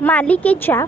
मालिकेच्या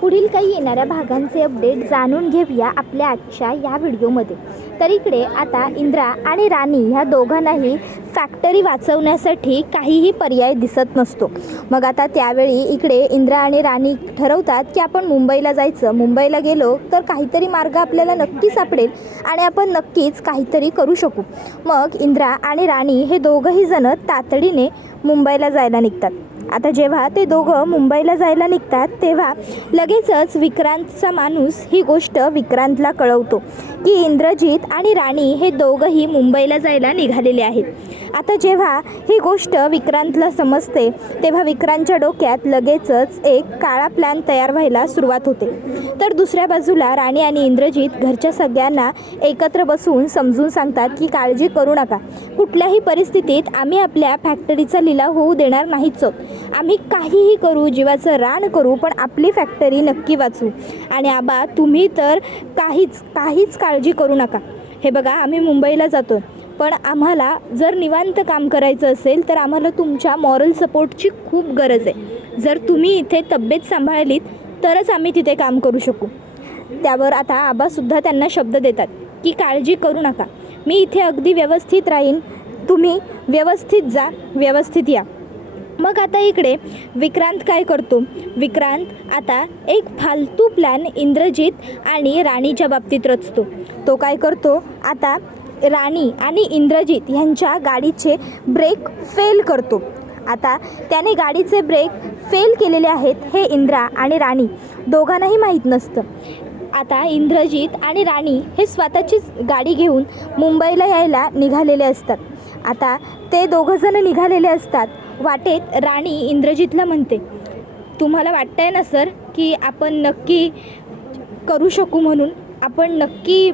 पुढील काही येणाऱ्या भागांचे अपडेट जाणून घेऊया आपल्या आजच्या या व्हिडिओमध्ये। तर इकडे आता इंद्रा आणि राणी ह्या दोघांनाही फॅक्टरी वाचवण्यासाठी काहीही पर्याय दिसत नसतो। मग आता त्यावेळी इकडे इंद्रा आणि राणी ठरवतात की आपण मुंबईला जायचं, मुंबईला गेलो तर काहीतरी मार्ग आपल्याला नक्की सापडेल आणि आपण नक्कीच काहीतरी करू शकू। मग इंद्रा आणि राणी हे दोघंही जण तातडीने मुंबईला जायला निघतात। आता जेव्हा ते दोघं मुंबईला जायला निघतात तेव्हा लगेचच विक्रांतचा माणूस ही गोष्ट विक्रांतला कळवतो की इंद्रजित आणि राणी हे दोघंही मुंबईला जायला निघालेले आहेत। आता जेव्हा ही गोष्ट विक्रांतला समजते तेव्हा विक्रांतच्या डोक्यात लगेचच एक काळा प्लॅन तयार व्हायला सुरुवात होते। तर दुसऱ्या बाजूला राणी आणि इंद्रजित घरच्या सगळ्यांना एकत्र बसून समजून सांगतात की काळजी करू नका, कुठल्याही परिस्थितीत आम्ही आपल्या फॅक्टरीचा लिलाव होऊ देणार नाहीच। आम्ही काहीही करू, जीवाचं रान करू, पण आपली फॅक्टरी नक्की वाचू। आणि आबा तुम्ही तर काहीच काळजी करू नका। हे बघा आम्ही मुंबईला जातो, पण आम्हाला जर निवांत काम करायचं असेल तर आम्हाला तुमच्या मॉरल सपोर्टची खूप गरज आहे। जर तुम्ही इथे तब्येत सांभाळलीत तरच आम्ही तिथे काम करू शकू। त्यावर आता आबासुद्धा त्यांना शब्द देतात की काळजी करू नका, मी इथे अगदी व्यवस्थित राहीन, तुम्ही व्यवस्थित जा, व्यवस्थित या। मग आता इकडे विक्रांत काय करतो, विक्रांत आता एक फालतू प्लॅन इंद्रजित आणि राणीच्या बाबतीत रचतो। तो काय करतो, आता राणी आणि इंद्रजित यांच्या गाडीचे ब्रेक फेल करतो। आता त्याने गाडीचे ब्रेक फेल केलेले आहेत हे इंद्रा आणि राणी दोघांनाही माहीत नसतं। आता इंद्रजित आणि राणी हे स्वतःचीच गाडी घेऊन मुंबईला यायला निघालेले असतात। आता ते दोघंजण निघालेले असतात, वाटेत राणी इंद्रजितला म्हणते, तुम्हाला वाटतंय ना सर की आपण नक्की करू शकू, म्हणून आपण नक्की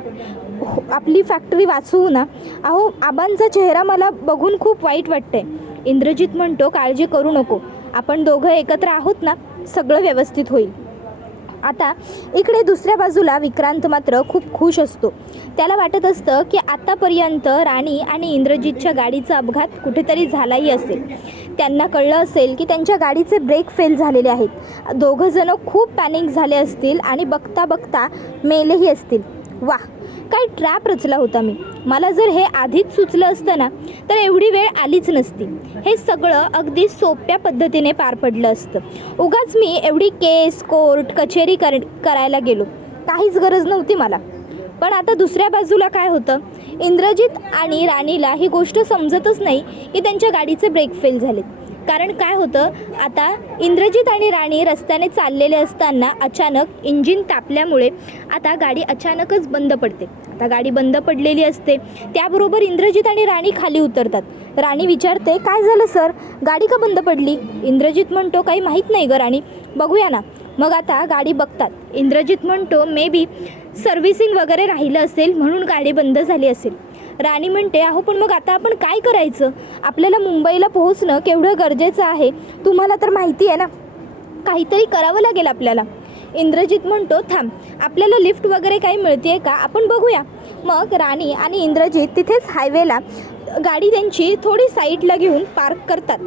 आपली फॅक्टरी वाचवू ना? अहो आबांचा चेहरा मला बघून खूप वाईट वाटतंय। इंद्रजित म्हणतो काळजी करू नको, आपण दोघं एकत्र आहोत ना, सगळं व्यवस्थित होईल। आता इकडे दुसऱ्या बाजूला विक्रांत मात्र खूप खुश असतो। त्याला वाटत असतं की आतापर्यंत राणी आणि इंद्रजितच्या गाडीचा अपघात कुठेतरी झालाही असेल, त्यांना कळलं असेल की त्यांच्या गाडीचे ब्रेक फेल झालेले आहेत, दोघंजणं खूप पॅनिक झाले असतील आणि बघता बघता मेलेही असतील। वाह, काय ट्रॅप रचला होता मी, मला जर हे आधीच सुचलं असतं ना तर एवढी वेळ आलीच नसती। हे सगळं अगदी सोप्या पद्धतीने पार पडलं असतं, उगाच मी एवढी केस कोर्ट कचेरी करायला गेलो, काहीच गरज नव्हती मला। पण आता दुसऱ्या बाजूला काय होतं, इंद्रजित आणि राणीला ही गोष्ट समजतच नाही की त्यांच्या गाडीचे ब्रेक फेल झालेत। कारण काय होतं, आता इंद्रजित आणि राणी रस्त्याने चाललेले असताना अचानक इंजिन तापल्यामुळे आता गाडी अचानकच बंद पडते। आता गाडी बंद पडलेली असते, त्याबरोबर इंद्रजित आणि राणी खाली उतरतात। राणी विचारते, काय झालं सर, गाडी का बंद पडली? इंद्रजित म्हणतो, काही माहीत नाही गं राणी, बघूया ना। मग आता गाडी बघतात, इंद्रजित म्हणतो मे बी सर्व्हिसिंग वगैरे राहिलं असेल म्हणून गाडी बंद झाली असेल। राणी म्हणते, अहो पण मग आता आपण काय करायचं, आपल्याला मुंबईला पोहोचणं केवढं गरजेचं आहे, तुम्हाला तर माहिती आहे ना, काहीतरी करावं लागेल आपल्याला। इंद्रजित म्हणतो, थांब, आपल्याला लिफ्ट वगैरे काही मिळते का, आपण बघूया। मग राणी आणि इंद्रजित तिथेच हायवेला गाडी त्यांची थोडी साईडला घेऊन पार्क करतात,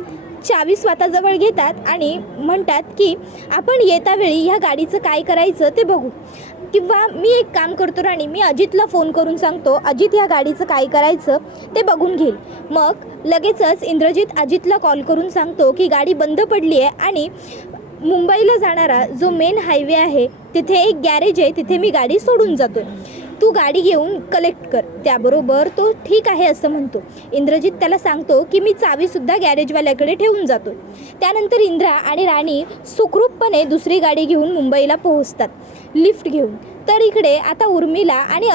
चावी स्वतःजवळ घेतात आणि म्हणतात की आपण येता वेळी ह्या गाडीचं काय करायचं ते बघू, किंवा मी एक काम करतो राणी, मी अजितला फोन करून सांगतो, अजित ह्या गाडीचं काय करायचं ते बघून घेईल। मग लगेचच इंद्रजित अजितला कॉल करून सांगतो की गाडी बंद पडली आहे आणि मुंबईला जाणारा जो मेन हायवे आहे तिथे एक गॅरेज आहे, तिथे मी गाडी सोडून जातो, तू गाडी घेऊन कलेक्ट कर। त्याबरोबर तो ठीक आहे असं म्हणतो। इंद्रजित त्याला सांगतो की मी चावीसुद्धा गॅरेजवाल्याकडे ठेवून जातो। त्यानंतर इंद्रा आणि राणी सुखरूपपणे दुसरी गाडी घेऊन मुंबईला पोहोचतात लिफ्ट घेऊन। तर इकडे आता उर्मिला आणि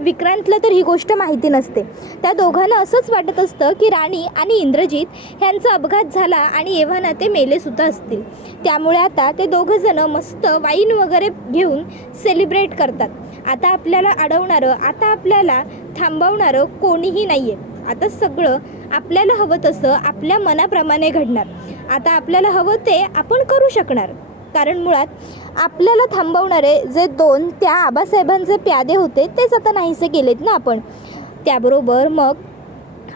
विक्रांतला तर ही गोष्ट माहिती नसते, त्या दोघांना असंच वाटत असतं की राणी आणि इंद्रजित ह्यांचा अपघात झाला आणि एव्हाना ते मेलेसुद्धा असतील। त्यामुळे आता ते दोघंजणं मस्त वाईन वगैरे घेऊन सेलिब्रेट करतात। आता आपल्याला अडवणारं, आता आपल्याला थांबवणारं कोणीही नाही आहे, आता सगळं आपल्याला हवं तसं आपल्या मनाप्रमाणे घडणार। आता आपल्याला हवं ते आपण करू शकणार, कारण मुळात आपल्याला थांबवणारे जे दोन त्या आबासाहेबांचे प्यादे होते तेच आता नाहीसे केलेत ना आपण। त्याबरोबर मग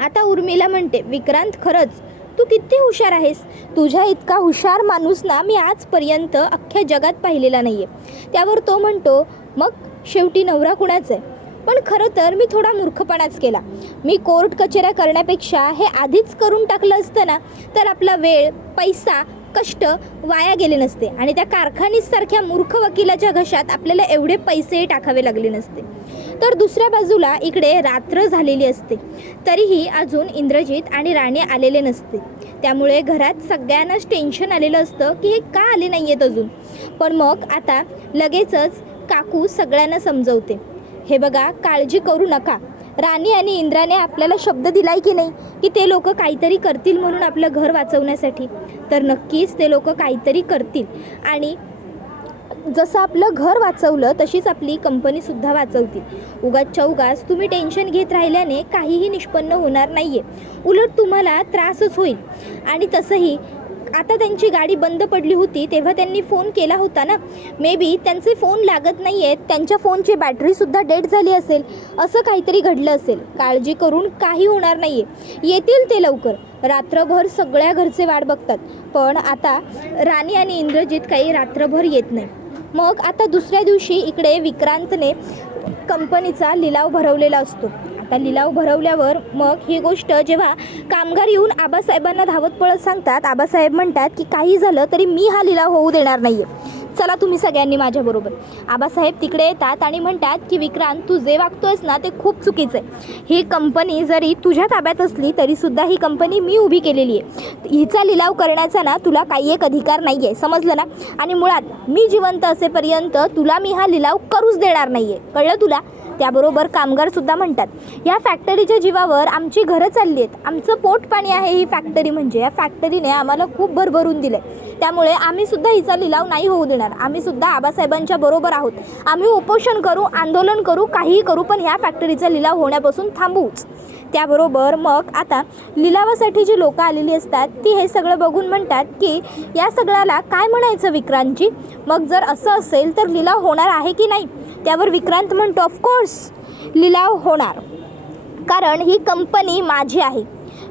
आता उर्मिला म्हणते, विक्रांत खरंच तू किती हुशार आहेस. तुझ्या इतका हुशार माणूस ना मी आजपर्यंत अख्ख्या जगात पाहिलेला नाही आहे. त्यावर तो म्हणतो, मग शेवटी नवरा कुणाचा आहे. पण खरं तर मी थोडा मूर्खपणाच केला. मी कोर्ट कचेऱ्या करण्यापेक्षा हे आधीच करून टाकलं असतं ना तर आपला वेळ, पैसा, कष्ट वाया गेले नसते आणि त्या कारखानीसारख्या मूर्ख वकिलाच्या घशात आपल्याला एवढे पैसे टाकावे लागले नसते. तर दुसऱ्या बाजूला इकडे रात्र झालेली असते. तरीही अजून इंद्रजित आणि राणी आलेले नसते. त्यामुळे घरात सगळ्यांनाच टेन्शन आलेलं असतं की हे का आले नाही आहेत अजून. पण मग आता लगेचच काकू सगळ्यांना समजवते, हे बघा काळजी करू नका. राणी आणि इंद्राने आपल्याला शब्द दिलाय की नाही की ते लोक काहीतरी करतील म्हणून आपलं घर वाचवण्यासाठी. तर नक्कीच ते लोक काहीतरी करतील आणि जसं आपलं घर वाचवलं तशीच आपली कंपनीसुद्धा वाचवतील. उगाचच्या उगाच तुम्ही टेन्शन घेत राहिल्याने काहीही निष्पन्न होणार नाही आहे. उलट तुम्हाला त्रासच होईल. आणि तसंही आता त्यांची गाडी बंद पडली होती तेव्हा त्यांनी फोन केला होता ना. मे बी त्यांचे फोन लागत नाही आहेत, त्यांच्या फोनची बॅटरीसुद्धा डेड झाली असेल, असं काहीतरी घडलं असेल. काळजी करून काही होणार नाही आहे, येतील ते लवकर. रात्रभर सगळ्या घरचे वाट बघतात. पण आता राणी आणि इंद्रजित काही रात्रभर येत नाही. मग आता दुसऱ्या दिवशी इकडे विक्रांतने कंपनीचा लिलाव भरवलेला असतो. आता लिलाव भरवल्यावर मग ही गोष्ट जेव्हा कामगार येऊन आबासाहेबांना धावत पळत सांगतात, आबासाहेब म्हणतात की काही झालं तरी मी हा लिलाव होऊ देणार नाही आहे, चला तुम्ही सगळ्यांनी माझ्याबरोबर. आबासाहेब तिकडे येतात आणि म्हणतात की विक्रांत, तू जे वागतोयस ना ते खूप चुकीचं आहे. ही कंपनी जरी तुझ्या ताब्यात असली तरीसुद्धा ही कंपनी मी उभी केलेली आहे. हिचा लिलाव करण्याचा ना तुला काही एक अधिकार नाही आहे, समजलं ना. आणि मुळात मी जिवंत असेपर्यंत तुला मी हा लिलाव करूच देणार नाही आहे, कळलं तुला. त्याबरोबर कामगारसुद्धा म्हणतात, या फॅक्टरीच्या जीवावर आमची घरं चालली आहेत, आमचं पोट पाणी आहे ही फॅक्टरी. म्हणजे या फॅक्टरीने आम्हाला खूप भरभरून दिलं आहे. त्यामुळे आम्हीसुद्धा हिचा लिलाव नाही होऊ देणार. आम्हीसुद्धा आबासाहेबांच्या बरोबर आहोत. आम्ही उपोषण करू, आंदोलन करू, काहीही करू, पण ह्या फॅक्टरीचा लिलाव होण्यापासून थांबवूच. त्याबरोबर मग आता लिलावासाठी जी लोकं आलेली असतात ती हे सगळं बघून म्हणतात की या सगळ्याला काय म्हणायचं विक्रांतजी. मग जर असं असेल तर लिलाव होणार आहे की नाही. त्यावर विक्रांत म्हणतो, ऑफकोर्स लिलाव होणार, कारण ही कंपनी माझी आहे.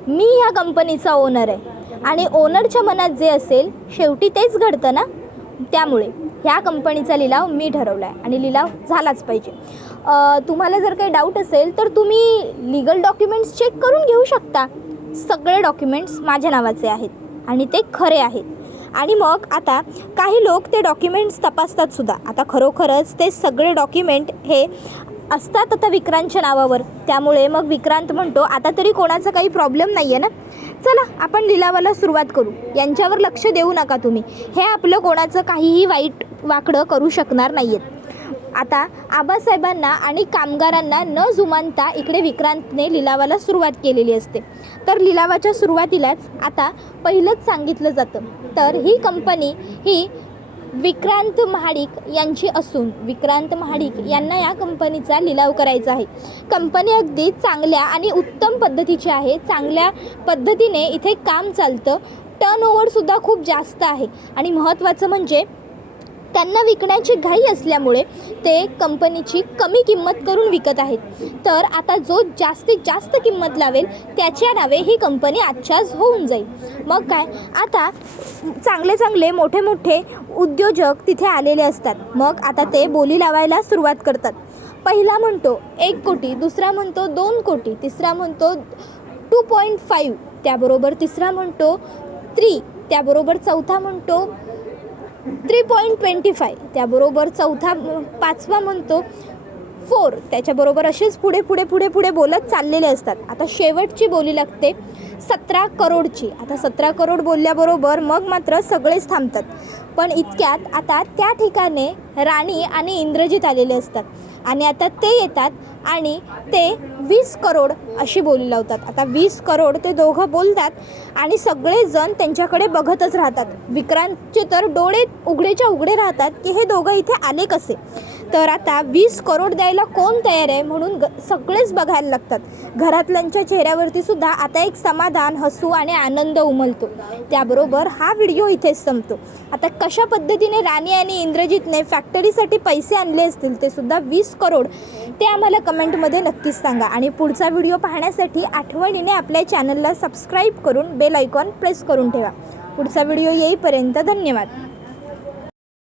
मी ह्या कंपनीचा ओनर आहे आणि ओनरच्या मनात जे असेल शेवटी तेच घडतं ना. त्यामुळे ह्या कंपनीचा लिलाव मी ठरवला आहे आणि लिलाव झालाच पाहिजे. तुम्हाला जर काही डाऊट असेल तर तुम्ही लीगल डॉक्युमेंट्स चेक करून घेऊ शकता. सगळे डॉक्युमेंट्स माझ्या नावाचे आहेत आणि ते खरे आहेत. आणि मग आता काही लोक ते डॉक्युमेंट्स तपासतात सुद्धा. आता खरोखरच ते सगळे डॉक्युमेंट हे असतात आता विक्रांतच्या नावावर. त्यामुळे मग विक्रांत म्हणतो, आता तरी कोणाचा काही प्रॉब्लेम नाही आहे ना, चला आपण लिलावाला सुरुवात करू. यांच्यावर लक्ष देऊ नका तुम्ही, हे आपलं कोणाचं काहीही वाईट वाकडं करू शकणार नाही आहेत. आता आबासाहेबांना आणि कामगारांना न जुमानता इकडे विक्रांतने लिलावाला सुरुवात केलेली असते. तर लिलावाच्या सुरुवातीलाच आता पहिलंच सांगितलं जातं, तर ही कंपनी ही विक्रांत महाडिक यांची असून विक्रांत महाडिक यांना या कंपनीचा लिलाव करायचा आहे. कंपनी अगदी चांगल्या आणि उत्तम पद्धतीची आहे. चांगल्या पद्धतीने इथे काम चालतं. टर्नओव्हरसुद्धा खूप जास्त आहे आणि महत्त्वाचं म्हणजे त्यांना विकण्याची घाई असल्यामुळे ते कंपनीची कमी किंमत करून विकत आहेत. तर आता जो जास्तीत जास्त किंमत लावेल त्याच्या नावे ही कंपनी आजच्याच होऊन जाईल. मग काय, आता चांगले चांगले मोठे मोठे उद्योजक तिथे आलेले असतात. मग आता ते बोली लावायला सुरुवात करतात. पहिला म्हणतो 1 कोटी, दुसरा म्हणतो 2 कोटी, तिसरा म्हणतो 2.5, त्याबरोबर तिसरा म्हणतो 3, त्याबरोबर चौथा म्हणतो 3.25, त्याबरोबर पाचवा म्हणतो 4, त्याच्याबरोबर असेच पुढे पुढे पुढे पुढे बोलत चाललेले असतात. आता शेवटची बोली लागते 17 करोडची. आता 17 करोड बोलल्याबरोबर मग मात्र सगळेच थांबतात. पण इतक्यात आता त्या ठिकाणी राणी आणि इंद्रजित आलेले असतात आणि आता ते येतात आणि ते 20 करोड अशी बोली लावतात. आता 20 करोड ते दोघं बोलतात आणि सगळेजण त्यांच्याकडे बघतच राहतात. विक्रांतचे तर डोळे उघडेच्या उघडे राहतात की हे दोघं इथे आले कसे. तर आता 20 करोड द्यायला कोण तयार आहे म्हणून सगळेच बघायला लागतात. घरातल्यांच्या चेहऱ्यावरती सुद्धा आता एक समाधान, हसू आणि आनंद उमलतो. त्याबरोबर हा व्हिडिओ इथेच संपतो. आता कशा पद्धतीने राणी आणि इंद्रजितने फॅक्टरीसाठी पैसे आणले असतील ते सुद्धा 20 करोड, ते आम्हाला कमेंटमध्ये नक्कीच सांगा. आणि पुढचा व्हिडिओ पाहण्यासाठी आठवणीने आपल्या चॅनलला सबस्क्राईब करून बेल आयकॉन प्रेस करून ठेवा. पुढचा व्हिडिओ येईपर्यंत धन्यवाद.